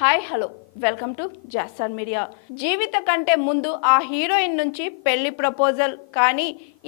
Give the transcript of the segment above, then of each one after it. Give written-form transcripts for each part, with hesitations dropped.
Hi hello welcome to Jastar media. జీవిత కంటే ముందు ఆ హీరోయిన్ నుంచి పెళ్లి ప్రపోజల్, కానీ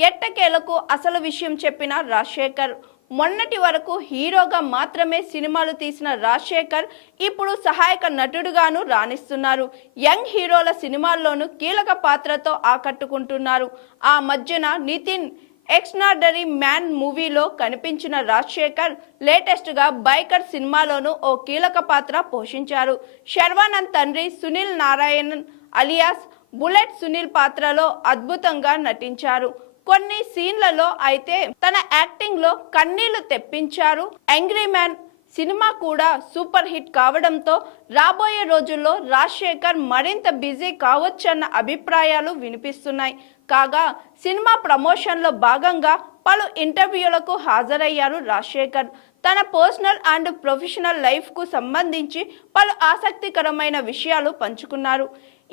ఎట్టకేలకు అసలు విషయం చెప్పిన రాజశేఖర్. మొన్నటి వరకు హీరోగా మాత్రమే సినిమాలు తీసిన రాజశేఖర్ ఇప్పుడు సహాయక నటుడుగాను రాణిస్తున్నారు. యంగ్ హీరోల సినిమాల్లోనూ కీలక పాత్రతో ఆకట్టుకుంటున్నారు. ఆ మధ్యన నితిన్ ఎక్స్ట్రాడనరీ మ్యాన్ మూవీలో కనిపించిన రాజశేఖర్ లేటెస్ట్గా బైకర్ సినిమాలోనూ ఓ కీలక పాత్ర పోషించారు. శర్వానంద్ తండ్రి సునీల్ నారాయణన్ అలియాస్ బుల్లెట్ సునీల్ పాత్రలో అద్భుతంగా నటించారు. కొన్ని సీన్లలో అయితే తన యాక్టింగ్లో కన్నీళ్లు తెప్పించారు. యాంగ్రీ మ్యాన్ సినిమా కూడా సూపర్ హిట్ కావడంతో రాబోయే రోజుల్లో రాజశేఖర్ మరింత బిజీ కావచ్చన్న అభిప్రాయాలు వినిపిస్తున్నాయి. కాగా సినిమా ప్రమోషన్లో భాగంగా పలు ఇంటర్వ్యూలకు హాజరయ్యారు రాజశేఖర్. తన పర్సనల్ అండ్ ప్రొఫెషనల్ లైఫ్కు సంబంధించి పలు ఆసక్తికరమైన విషయాలు పంచుకున్నారు.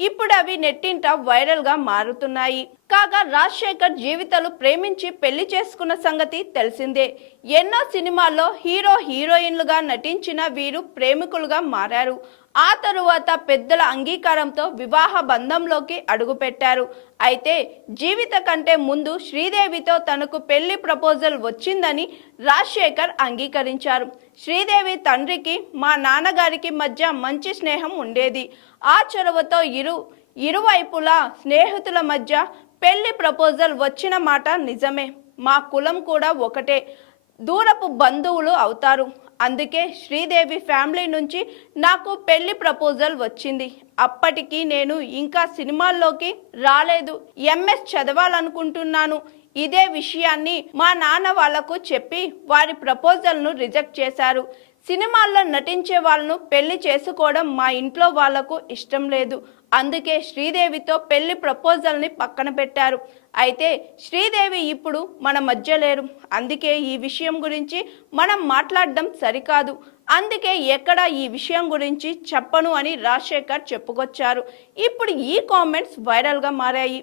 ఇప్పుడు అవి నెట్టింట వైరల్గా మారుతున్నాయి. కాగా రాజశేఖర్ జీవితాలు ప్రేమించి పెళ్లి చేసుకున్న సంగతి తెలిసిందే. ఎన్నో సినిమాల్లో హీరో హీరోయిన్లుగా నటించిన వీరు ప్రేమికులుగా మారారు. ఆ తరువాత పెద్దల అంగీకారంతో వివాహ బంధంలోకి అడుగుపెట్టారు. అయితే జీవిత కంటే ముందు శ్రీదేవితో తనకు పెళ్లి ప్రపోజల్ వచ్చిందని రాజశేఖర్ అంగీకరించారు. శ్రీదేవి తండ్రికి మా నాన్నగారికి మధ్య మంచి స్నేహం ఉండేది. ఆ చొరవతో ఇరువైపులా స్నేహితుల మధ్య పెళ్లి ప్రపోజల్ వచ్చిన మాట నిజమే. మా కులం కూడా ఒకటే, దూరపు బంధువులు అవుతారు. అందుకే శ్రీదేవి ఫ్యామిలీ నుంచి నాకు పెళ్లి ప్రపోజల్ వచ్చింది. అప్పటికి నేను ఇంకా సినిమాల్లోకి రాలేదు, ఎంఎస్ చదవాలనుకుంటున్నాను. ఇదే విషయాన్ని మా నాన్న వాళ్లకు చెప్పి వారి ప్రపోజల్ను రిజెక్ట్ చేశారు. సినిమాల్లో నటించే వాళ్ళను పెళ్లి చేసుకోవడం మా ఇంట్లో వాళ్లకు ఇష్టం లేదు. అందుకే శ్రీదేవితో పెళ్లి ప్రపోజల్ని పక్కన పెట్టారు. అయితే శ్రీదేవి ఇప్పుడు మన మధ్య లేరు. అందుకే ఈ విషయం గురించి మనం మాట్లాడడం సరికాదు. అందుకే ఎక్కడ ఈ విషయం గురించి చెప్పను అని రాజశేఖర్ చెప్పుకొచ్చారు. ఇప్పుడు ఈ కామెంట్స్ వైరల్గా మారాయి.